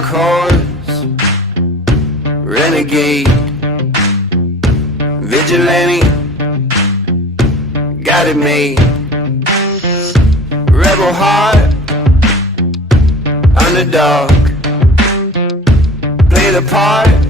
dark horse, renegade, vigilante, got it made. Rebel heart, underdog, play the part,